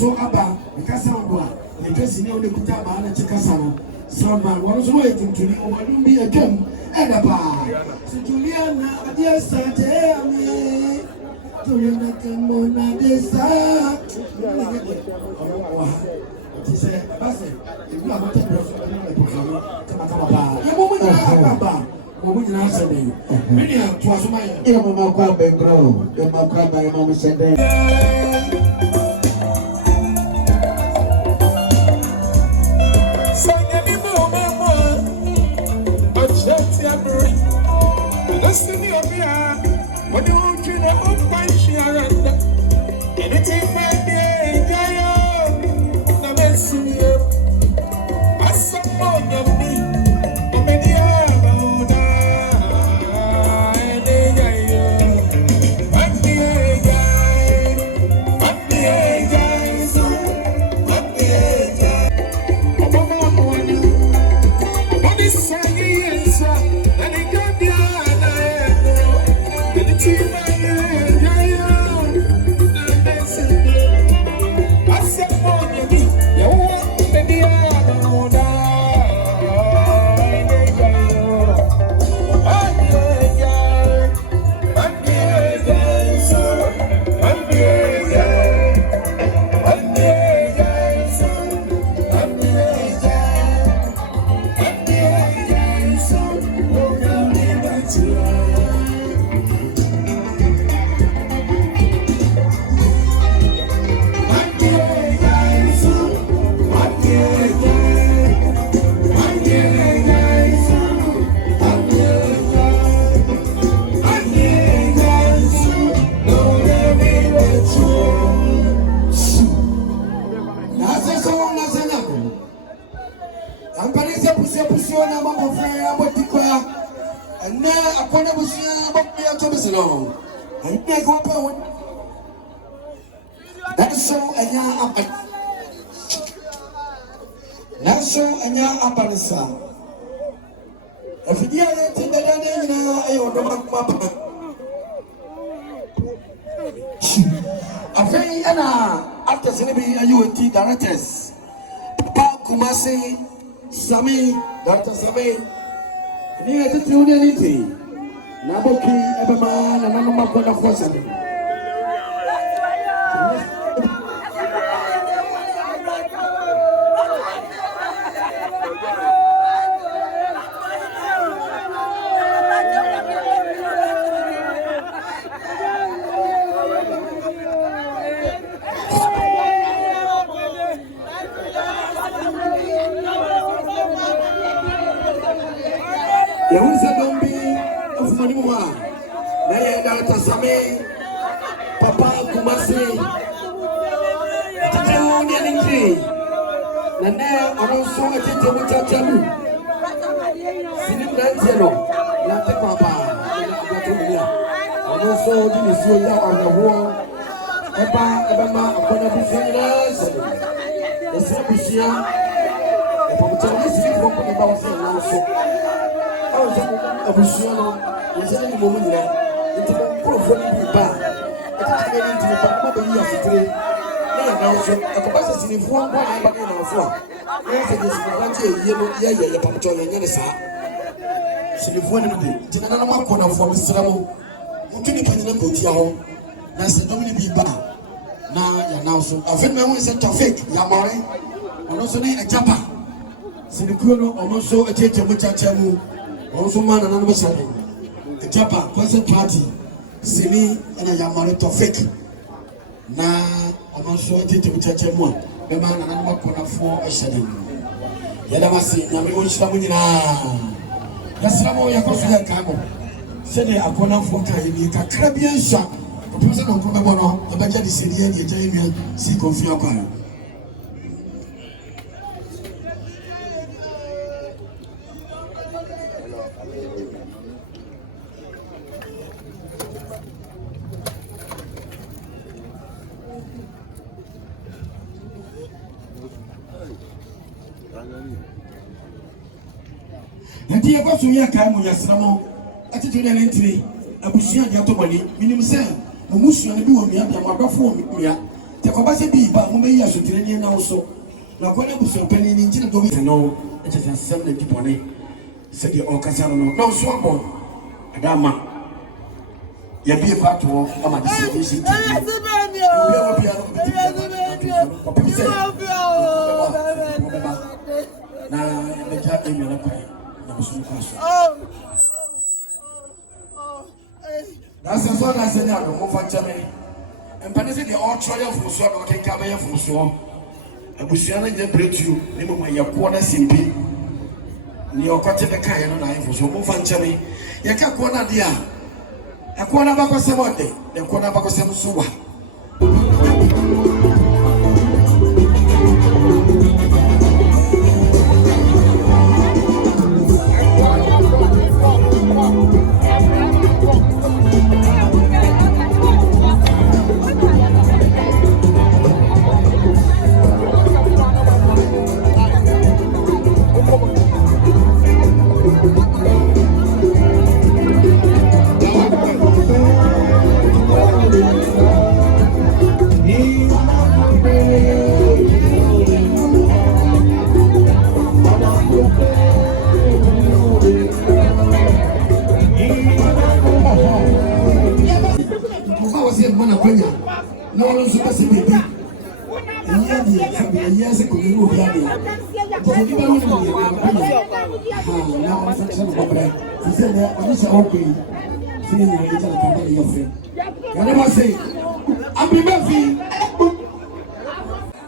so aba kasa ndo a ekesi ne ole kuta ba na chekasa no sama wono so e tuntuni o badum bi adwam eda pa Juliana adia sante ami Juliana kemona desa Tise base ibu amata prof na program kama ba ya mo nyina ba mo nyina sebe mini to asoma ya mo kwa bengro ya mo kwa ba ya mo sende Listen to me, what do you do? I'm punching around. Anything my day, I'm messing me up. I support me. I'm in the air, after Senebi UNT directors, Papa Kumasi, Sami, Dr. Sami, near the unity. Naboki, Eberman, and Anamaka Fosan. Dr. Sami, Papa Kumasi, Nana, I also a teacher with a tabu. Sinim Nanzelo, Nata Papa, and also didn't see you on the wall. Ebama, upon a business, the Sabisia, the Pomtani, from the Boss, and also. I was a Busiano, is any moment there. It's a portfolio back. It's getting to the back of the year. A capacity in one by our floor. Yes, it is one year, yellow, and Yanasa. She live one of the General Corner for Mr. Ramo. Who can you go to your Master Dominic Bar? Now, you're now so. I think my own set of fake, Yamari, and also a Japa. Sinicuno, almost so a teacher which I tell you, also man and another selling. A Japa, concert party, Simi, and a Yamari to fake. Na amanso tete mchache mwa bema na namba kona fo ashadin yada masi na me wonshira munyina yasramo yakoso ya kamo sede akona fo kai ni kakra bi ansha popose no ko bebo no abaja di serie di eja emi si konfia kwa Nti e bosu ya kai mu yasramo atito na ntiri abusia dia to boni minim se mumusua ne bi wo mia bia mabafo mia te kɔba sɛ bi ba mo bɛyi asotire ne na wo so na kɔ na busuapani ni ntina do bi no ɛkyɛ sɛ asɛm na dipɔne sɛ deɛ ɔkasa no no na ɔso abɔ adama yɛbie pato ama de sɛ na yɛbɛgya ɛmi na kwan na bosom kɔ so nasɛ so nasɛ ne ado mofa nkyɛ me mpane sɛ deɛ ɔtwerɛ yɛ mfomsoɔ na ɔkenka bɛyɛ mfomsoɔ abusua no nyɛ bretuo ne mmom yɛkoɔ no asɛmpi neɛ ɔkɔte bɛkaeɛ no na ayɛ mfomsoɔ mofa nkyɛ me yɛka koɔ no adeɛ a ɛkoɔ no abakɔsɛm ɔde na ɛkoɔ no abakɔsɛm so wa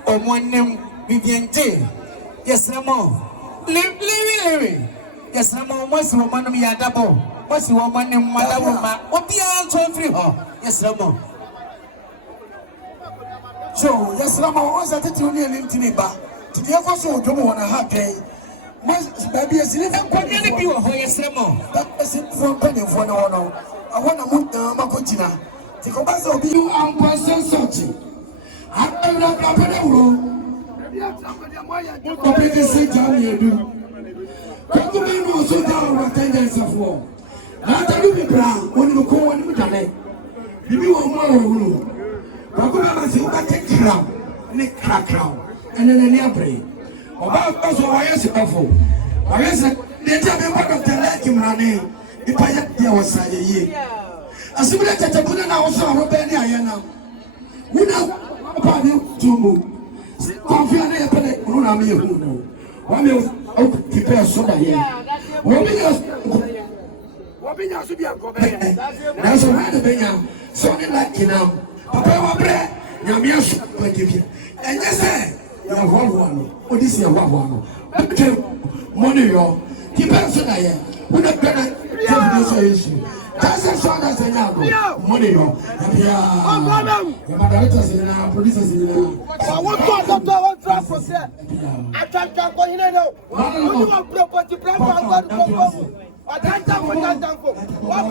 Omonem Vivian J. Yes, Ramo. Living. Yes, Ramo. What's the woman me a double? What's the woman named Madama? What be on free her? Yes, Ramo. So, yes, Ramo was at the tunnel in Tiniba. To the officer, don't want a hard day. Baby, is it a quantity pure? Yes, Ramo. That is it from Penny for no one. I want to move the Macotina. Take a bus of you and person searching. I'm not a room. What did you say, Johnny? You do. Come to me, no, so down with 10 days of war. Not a little brown, when you go and look at it. You want more room. But go and see what take crown, Nick crack crown, and then an airplane. About us, why is it awful? Why is it? They tell me what of the legend running. If I had the outside a year. As soon as I put an hour, so Benny, I am. We know. Upon you to move. Confident in a panic, Runami, who know. One will prepare soda here. What be us to be a that's a man of Benham, something like Kinam. Papa, bread, Yamias, will give you. And yes, sir, you have one. What is your one? Money, your keep us soda here. What a better issue. That's a song as a young money. The moderators in our producers in our. I want to talk for sale. I can't talk for you know. You want property, I can't talk for that. What